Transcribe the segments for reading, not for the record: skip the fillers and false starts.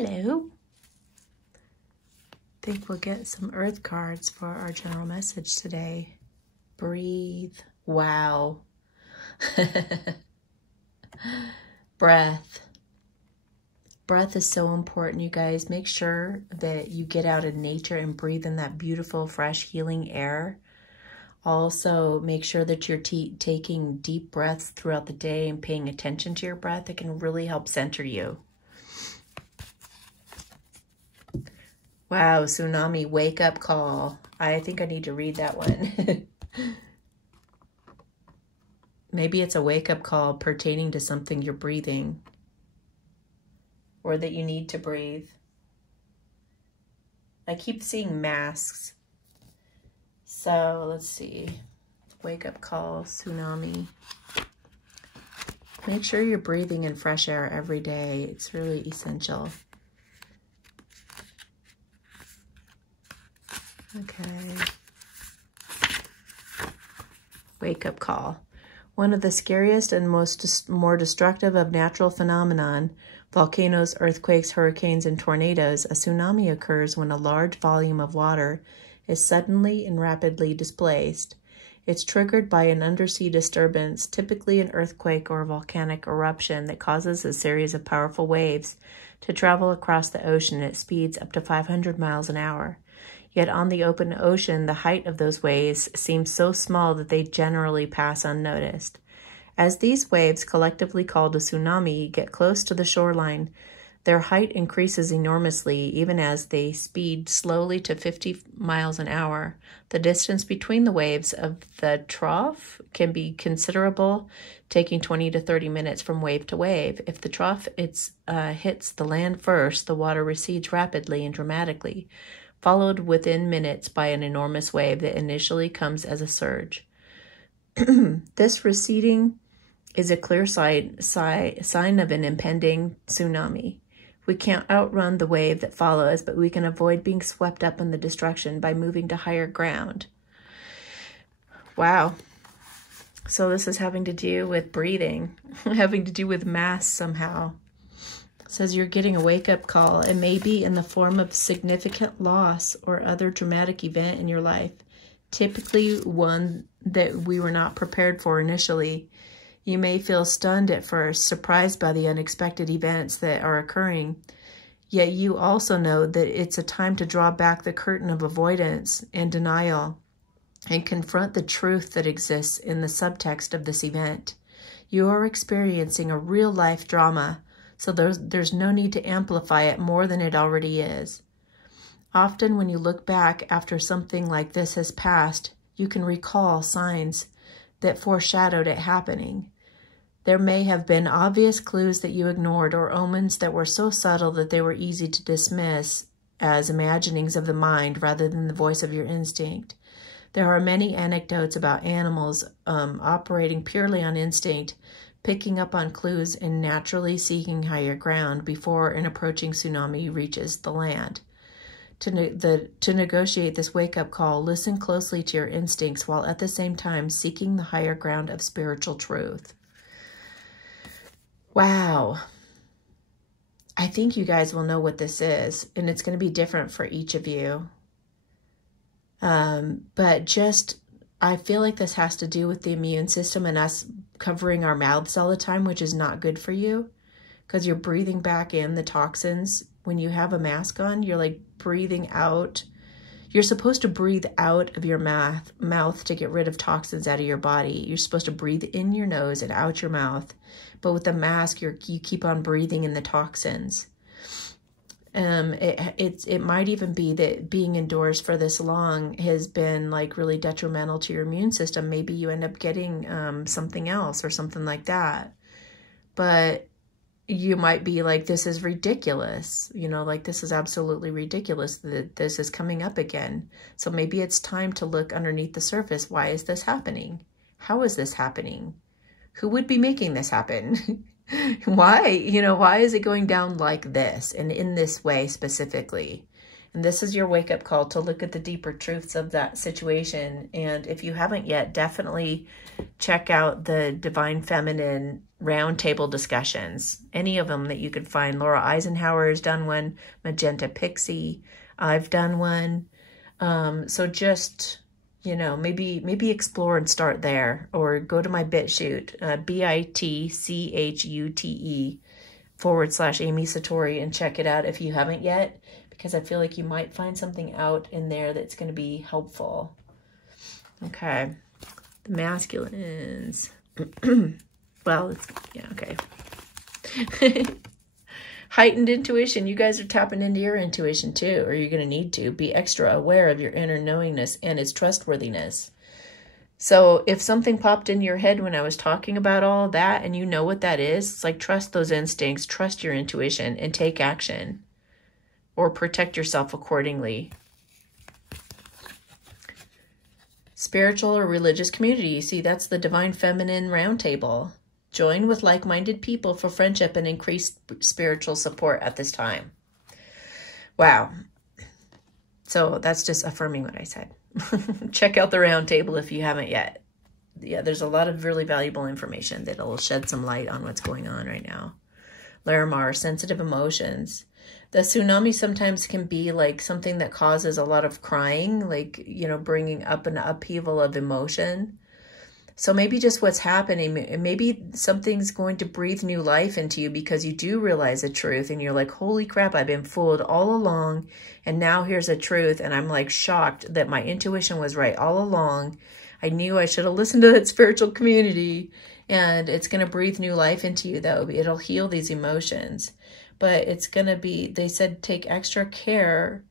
Hello. I think we'll get some earth cards for our general message today. Breathe. Wow. Breath. Breath is so important, you guys. Make sure that you get out in nature and breathe in that beautiful, fresh, healing air. Also, make sure that you're taking deep breaths throughout the day and paying attention to your breath. It can really help center you. Wow, Tsunami, wake up call. I think I need to read that one. Maybe it's a wake up call pertaining to something you're breathing or that you need to breathe. I keep seeing masks. So let's see. Wake up call, Tsunami. Make sure you're breathing in fresh air every day. It's really essential. Okay. Wake up call. One of the scariest and more destructive of natural phenomenon, volcanoes, earthquakes, hurricanes, and tornadoes, a tsunami occurs when a large volume of water is suddenly and rapidly displaced. It's triggered by an undersea disturbance, typically an earthquake or a volcanic eruption that causes a series of powerful waves to travel across the ocean at speeds up to 500 miles an hour. Yet on the open ocean, the height of those waves seems so small that they generally pass unnoticed. As these waves, collectively called a tsunami, get close to the shoreline, their height increases enormously even as they speed slowly to 50 miles an hour. The distance between the waves of the trough can be considerable, taking 20 to 30 minutes from wave to wave. If the trough hits the land first, the water recedes rapidly and dramatically, followed within minutes by an enormous wave that initially comes as a surge. This receding is a clear sign of an impending tsunami. We can't outrun the wave that follows, but we can avoid being swept up in the destruction by moving to higher ground. Wow. So this is having to do with breathing, having to do with mass somehow. It says you're getting a wake-up call. It may be in the form of significant loss or other dramatic event in your life, typically one that we were not prepared for initially. You may feel stunned at first, surprised by the unexpected events that are occurring. Yet you also know that it's a time to draw back the curtain of avoidance and denial and confront the truth that exists in the subtext of this event. You are experiencing a real-life drama, so there's no need to amplify it more than it already is. Often when you look back after something like this has passed, you can recall signs that foreshadowed it happening. There may have been obvious clues that you ignored or omens that were so subtle that they were easy to dismiss as imaginings of the mind rather than the voice of your instinct. There are many anecdotes about animals operating purely on instinct, picking up on clues and naturally seeking higher ground before an approaching tsunami reaches the land. To negotiate this wake-up call, listen closely to your instincts while at the same time seeking the higher ground of spiritual truth. Wow. I think you guys will know what this is, and it's going to be different for each of you. But just, I feel like this has to do with the immune system and us covering our mouths all the time, which is not good for you because you're breathing back in the toxins. When you have a mask on, you're like breathing out. You're supposed to breathe out of your mouth to get rid of toxins out of your body. You're supposed to breathe in your nose and out your mouth. But with the mask, you keep on breathing in the toxins. It might even be that being indoors for this long has been like really detrimental to your immune system. Maybe you end up getting something else or something like that. But you might be like, this is ridiculous. You know, like this is absolutely ridiculous that this is coming up again. So maybe it's time to look underneath the surface. Why is this happening? How is this happening? Who would be making this happen? Why? You know, why is it going down like this and in this way specifically? And this is your wake-up call to look at the deeper truths of that situation. And if you haven't yet, definitely check out the Divine Feminine roundtable discussions. Any of them that you could find. Laura Eisenhower has done one. Magenta Pixie. I've done one. So just, you know, maybe explore and start there. Or go to my BitChute, bit.ch.ute/Amy Satori, and check it out if you haven't yet, because I feel like you might find something out in there that's going to be helpful. Okay. The masculines. Well, yeah, okay. Heightened intuition. You guys are tapping into your intuition too, or you're going to need to. Be extra aware of your inner knowingness and its trustworthiness. So if something popped in your head when I was talking about all that and you know what that is, it's like trust those instincts, trust your intuition, and take action. Or protect yourself accordingly. Spiritual or religious community. You see, that's the Divine Feminine Roundtable. Join with like-minded people for friendship and increased spiritual support at this time. Wow. So that's just affirming what I said. Check out the roundtable if you haven't yet. Yeah, there's a lot of really valuable information that will shed some light on what's going on right now. Larimar, sensitive emotions. The tsunami sometimes can be like something that causes a lot of crying, like, you know, bringing up an upheaval of emotion. So maybe just what's happening, maybe something's going to breathe new life into you because you do realize the truth and you're like, holy crap, I've been fooled all along. And now here's a truth. And I'm like shocked that my intuition was right all along. I knew I should have listened to that spiritual community. And it's going to breathe new life into you, though. It'll heal these emotions. But it's going to be, they said, take extra care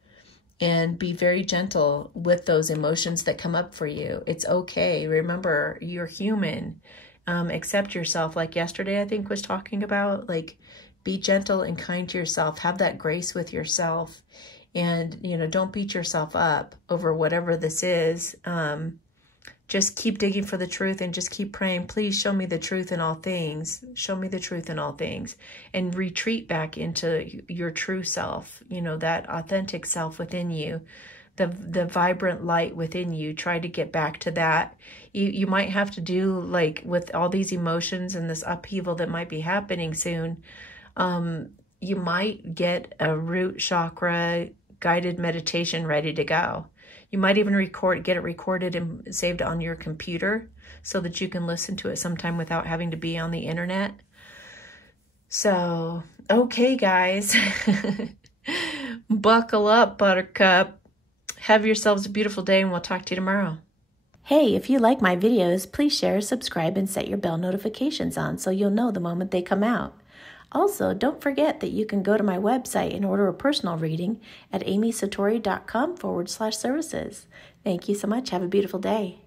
and be very gentle with those emotions that come up for you. It's okay. Remember, you're human. Accept yourself. Like yesterday, I think, was talking about, like, be gentle and kind to yourself. Have that grace with yourself. And, you know, don't beat yourself up over whatever this is. Just keep digging for the truth and just keep praying. Please show me the truth in all things. Show me the truth in all things. And retreat back into your true self, you know, that authentic self within you, the vibrant light within you. Try to get back to that. You might have to do, like, with all these emotions and this upheaval that might be happening soon, you might get a root chakra guided meditation ready to go. You might even get it recorded and saved on your computer so that you can listen to it sometime without having to be on the internet. So, okay, guys. Buckle up, Buttercup. Have yourselves a beautiful day, and we'll talk to you tomorrow. Hey, if you like my videos, please share, subscribe, and set your bell notifications on so you'll know the moment they come out. Also, don't forget that you can go to my website and order a personal reading at amysatori.com/services. Thank you so much. Have a beautiful day.